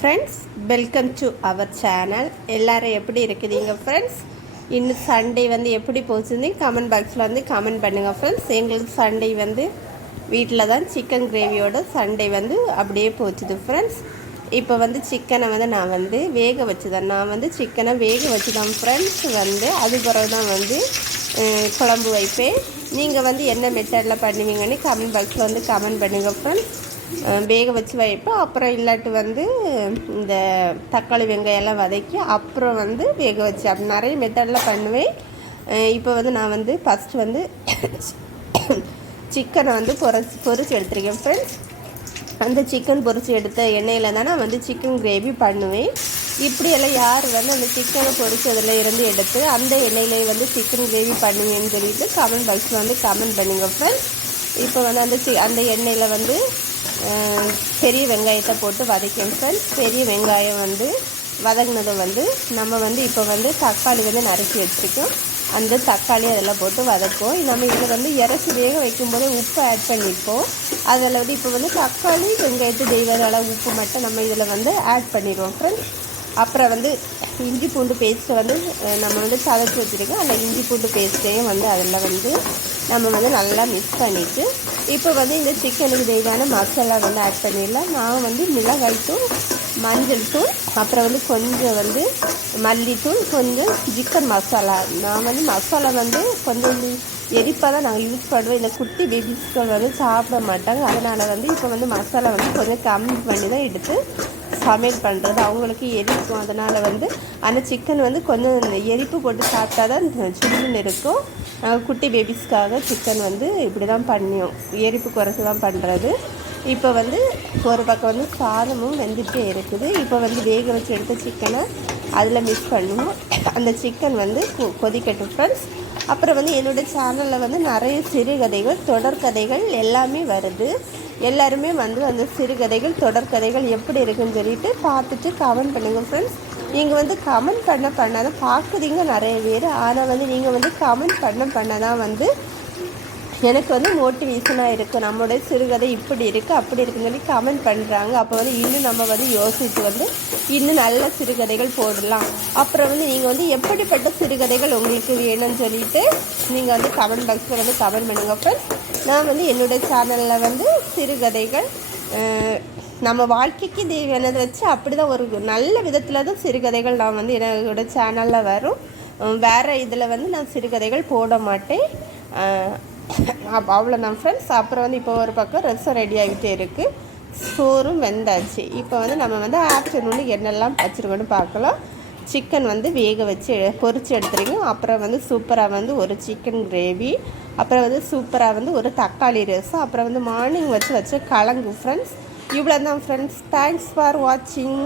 Friends welcome to our channel எல்லோரும் எப்படி இருக்குதுங்க ஃப்ரெண்ட்ஸ் இன்னும் சண்டே வந்து எப்படி போச்சுன்னு கமெண்ட் பாக்ஸில் வந்து கமெண்ட் பண்ணுங்கள் ஃப்ரெண்ட்ஸ் எங்களுக்கு சண்டே வந்து வீட்டில் தான் சிக்கன் கிரேவியோட சண்டே வந்து அப்படியே போச்சுது ஃப்ரெண்ட்ஸ் இப்போ வந்து சிக்கனை வந்து நான் வந்து வேக வச்சுதான். நான் வந்து சிக்கனை வேக வச்சுதான் ஃப்ரெண்ட்ஸ் வந்து அது பிறகு தான் வந்து குழம்பு வைப்பேன். நீங்கள் வந்து என்ன மெத்தடில் பண்ணுவீங்கன்னு கமெண்ட் பாக்ஸில் வந்து கமெண்ட் பண்ணுங்கள் ஃப்ரெண்ட்ஸ் வேக வச்சு வைப்பேன் அப்புறம் இல்லாட்டி வந்து இந்த தக்காளி வெங்காயம்லாம் வதக்கி அப்புறம் வந்து வேக வச்சு அப்படி நிறைய மெத்தடில் பண்ணுவேன். இப்போ வந்து நான் வந்து ஃபஸ்ட்டு வந்து சிக்கனை வந்து பொரிச்சு பொறிச்சு எடுத்துருக்கேன் ஃப்ரெண்ட்ஸ் அந்த சிக்கன் பொறிச்சு எடுத்த எண்ணெயில் தான் நான் வந்து சிக்கன் கிரேவி பண்ணுவேன். இப்படியெல்லாம் யார் வந்து அந்த சிக்கனை பொறிச்சதில் இருந்து எடுத்து அந்த எண்ணெயிலே வந்து சிக்கன் கிரேவி பண்ணுவீங்கன்னு சொல்லிட்டு கமெண்ட் பாக்ஸில் வந்து கமெண்ட் பண்ணுங்க ஃப்ரெண்ட்ஸ் இப்போ வந்து அந்த சி அந்த எண்ணெயில் வந்து பெரிய வெங்காயத்தை போட்டு வதக்கிங்க சார் பெரிய வெங்காயம் வந்து வதங்கினதை வந்து நம்ம வந்து இப்போ வந்து தக்காளி வந்து நறுக்கி வச்சுருக்கோம். அந்த தக்காளி அதெல்லாம் போட்டு வதக்கும் நம்ம இதில் வந்து இறச்சி வேக வைக்கும்போது உப்பு ஆட் பண்ணியிருப்போம் அதில் வந்து இப்போ வந்து தக்காளி வெங்காயத்து தெய்வ அளவு உப்பு மட்டும் நம்ம இதில் வந்து ஆட் பண்ணிடுவோம் ஃப்ரெண்ட்ஸ் அப்புறம் வந்து இஞ்சி பூண்டு பேஸ்ட்டை வந்து நம்ம வந்து சதச்சி வச்சுருக்கோம். அந்த இஞ்சி பூண்டு பேஸ்ட்டையும் வந்து அதில் வந்து நம்ம வந்து நல்லா மிக்ஸ் பண்ணிவிட்டு இப்போ வந்து இந்த சிக்கனுக்கு தேவையான மசாலா வந்து ஆட் பண்ணிடலாம். நான் வந்து மிளகாய்த்தூள் மஞ்சள் தூள் அப்புறம் வந்து கொஞ்சம் வந்து மல்லித்தூள் கொஞ்சம் சிக்கன் மசாலா. நான் வந்து மசாலா வந்து கொஞ்சம் எரிப்பாக தான் நாங்கள் யூஸ் பண்ணுவோம். இந்த குட்டி பேபிஸ்கள் வந்து சாப்பிட மாட்டாங்க. அதனால் வந்து இப்போ வந்து மசாலா வந்து கொஞ்சம் கம்மி பண்ணி தான் எடுத்து சமையல் பண்ணுறது அவங்களுக்கு எரிக்கும். அதனால் வந்து அந்த சிக்கன் வந்து கொஞ்சம் எரிப்பு போட்டு சாப்பிட்டா தான் சில்லுன்னு இருக்கும். குட்டி பேபிஸ்க்காக சிக்கன் வந்து இப்படி தான் பண்ணியும். எரிப்பு குறைச்சி தான் பண்ணுறது இப்போ வந்து ஒரு பக்கம் வந்து சாதமும் வெந்துட்டே இருக்குது. இப்போ வந்து வேக வச்சு எடுத்த சிக்கனை அதில் மிக்ஸ் பண்ணுவோம். அந்த சிக்கன் வந்து கொ- கொதிக்கட்டும் ஃப்ரெண்ட்ஸ் அப்புறம் வந்து என்னுடைய சேனலில் வந்து நிறைய சிறுகதைகள் தொடர்கதைகள் எல்லாமே வருது. எல்லாருமே வந்து அந்த சிறுகதைகள் தொடர்கதைகள் எப்படி இருக்குன்னு சொல்லிட்டு பார்த்துட்டு கமெண்ட் பண்ணுங்கள் ஃப்ரெண்ட்ஸ் நீங்கள் வந்து கமெண்ட் பண்ண பண்ணாதான் பார்க்குறீங்க நிறைய பேர். ஆனால் வந்து நீங்கள் வந்து கமெண்ட் பண்ண பண்ண தான் வந்து எனக்கு வந்து மோட்டிவேஷனாக இருக்குது நம்மளுடைய சிறுகதை இப்படி இருக்குது அப்படி இருக்குன்னு சொல்லி கமெண்ட் பண்ணுறாங்க அப்போ வந்து இன்னும் நம்ம வந்து யோசித்து வந்து இன்னும் நல்ல சிறுகதைகள் போடலாம். அப்புறம் வந்து நீங்கள் வந்து எப்படிப்பட்ட சிறுகதைகள் உங்களுக்கு வேணும்னு சொல்லிட்டு நீங்கள் வந்து கமெண்ட் பாக்ஸில் வந்து கமெண்ட் பண்ணுங்க ஃப்ரெண்ட்ஸ் நான் வந்து என்னுடைய சேனலில் வந்து சிறுகதைகள் நம்ம வாழ்க்கைக்கு தேவையானதை வச்சு அப்படி தான் ஒரு நல்ல விதத்தில் தான் சிறுகதைகள் நான் வந்து என்னோட சேனலில் வரும். வேறு இதில் வந்து நான் சிறுகதைகள் போட மாட்டேன். அப்போ அவ்வளோதான் ஃப்ரெண்ட்ஸ் அப்புறம் வந்து இப்போ ஒரு பக்கம் ரசம் ரெடி ஆகிட்டே இருக்குது சோறும் வெந்தாச்சு. இப்போ வந்து நம்ம வந்து ஆஃப்டர்நூனுக்கு என்னெல்லாம் வச்சுருக்கோன்னு பார்க்கலாம். சிக்கன் வந்து வேக வச்சு பொறிச்சு எடுத்துருக்கோம். அப்புறம் வந்து சூப்பராக வந்து ஒரு சிக்கன் கிரேவி அப்புறம் வந்து சூப்பராக வந்து ஒரு தக்காளி ரசம். அப்புறம் வந்து மார்னிங் வச்சு வச்ச கலங்கு ஃப்ரெண்ட்ஸ் இவ்வளோ தான் ஃப்ரெண்ட்ஸ் தேங்க்ஸ் ஃபார் வாட்சிங்